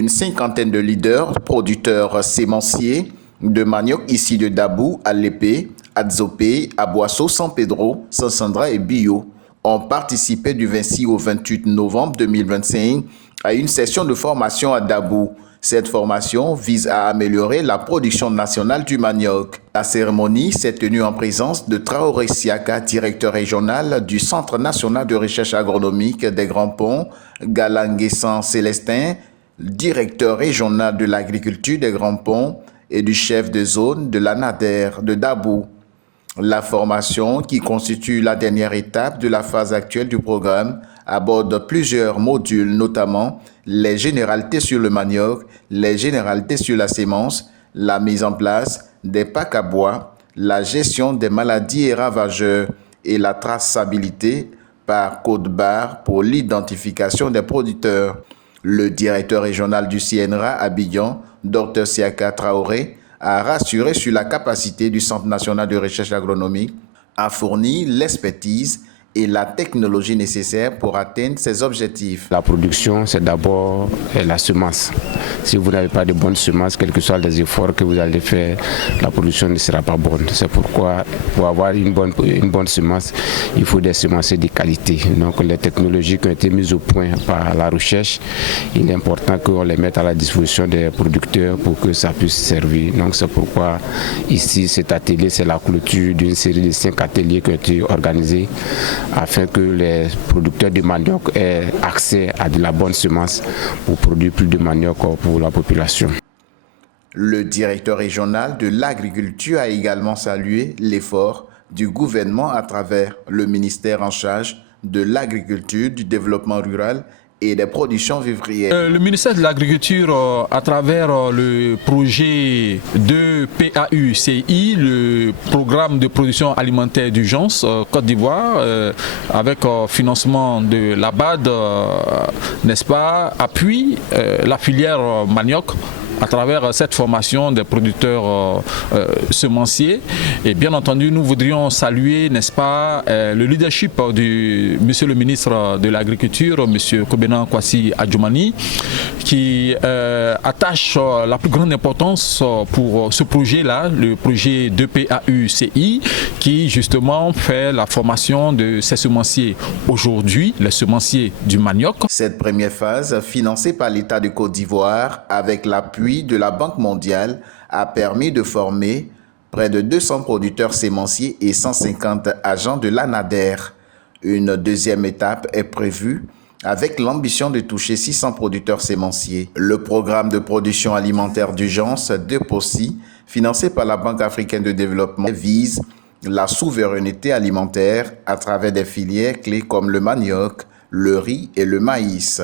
une cinquantaine de leaders, producteurs sémenciers de manioc ici de Dabou, Alépé, Adzopé, Aboasso, San Pedro, San Sandra et Bio ont participé du 26 au 28 novembre 2025 à une session de formation à Dabou. Cette formation vise à améliorer la production nationale du manioc. La cérémonie s'est tenue en présence de Traoré Siaka, directeur régional du Centre national de recherche agronomique des Grands Ponts, Galanguessan Célestin, directeur régional de l'agriculture des Grands Ponts et du chef de zone de l'ANADER de Dabou. La formation, qui constitue la dernière étape de la phase actuelle du programme, aborde plusieurs modules, notamment les généralités sur le manioc, les généralités sur la sémence, la mise en place des packs à bois, la gestion des maladies et ravageurs et la traçabilité par code-barre pour l'identification des producteurs. Le directeur régional du CNRA Abidjan, Dr Siaka Traoré, a rassuré sur la capacité du Centre national de recherche agronomique à fournir l'expertise et la technologie nécessaire pour atteindre ces objectifs. La production, c'est d'abord la semence. Si vous n'avez pas de bonnes semences, quels que soient les efforts que vous allez faire, la production ne sera pas bonne. C'est pourquoi, pour avoir une bonne semence, il faut des semenciers de qualité. Donc les technologies qui ont été mises au point par la recherche, il est important qu'on les mette à la disposition des producteurs pour que ça puisse servir. Donc c'est pourquoi ici, cet atelier, c'est la clôture d'une série de 5 ateliers qui ont été organisés afin que les producteurs de manioc aient accès à de la bonne semence pour produire plus de manioc pour la population. Le directeur régional de l'agriculture a également salué l'effort du gouvernement à travers le ministère en charge de l'agriculture, du développement rural et des productions vivrières. Le ministère de l'Agriculture, à travers le projet de PAUCI, le programme de production alimentaire d'urgence Côte d'Ivoire, avec financement de la BAD, n'est-ce pas, appuie la filière manioc à travers cette formation des producteurs semenciers. Et bien entendu, nous voudrions saluer, n'est-ce pas, le leadership du monsieur le ministre de l'Agriculture, monsieur Kobenan Kwasi Adjoumani, qui attache la plus grande importance pour ce projet-là, le projet de PAUCI, qui justement fait la formation de ces semenciers aujourd'hui, les semenciers du manioc. Cette première phase, financée par l'État de Côte d'Ivoire avec l'appui de la Banque mondiale, a permis de former près de 200 producteurs sémenciers et 150 agents de l'ANADER. Une deuxième étape est prévue avec l'ambition de toucher 600 producteurs sémenciers. Le programme de production alimentaire d'urgence de POSI, financé par la Banque africaine de développement, vise la souveraineté alimentaire à travers des filières clés comme le manioc, le riz et le maïs.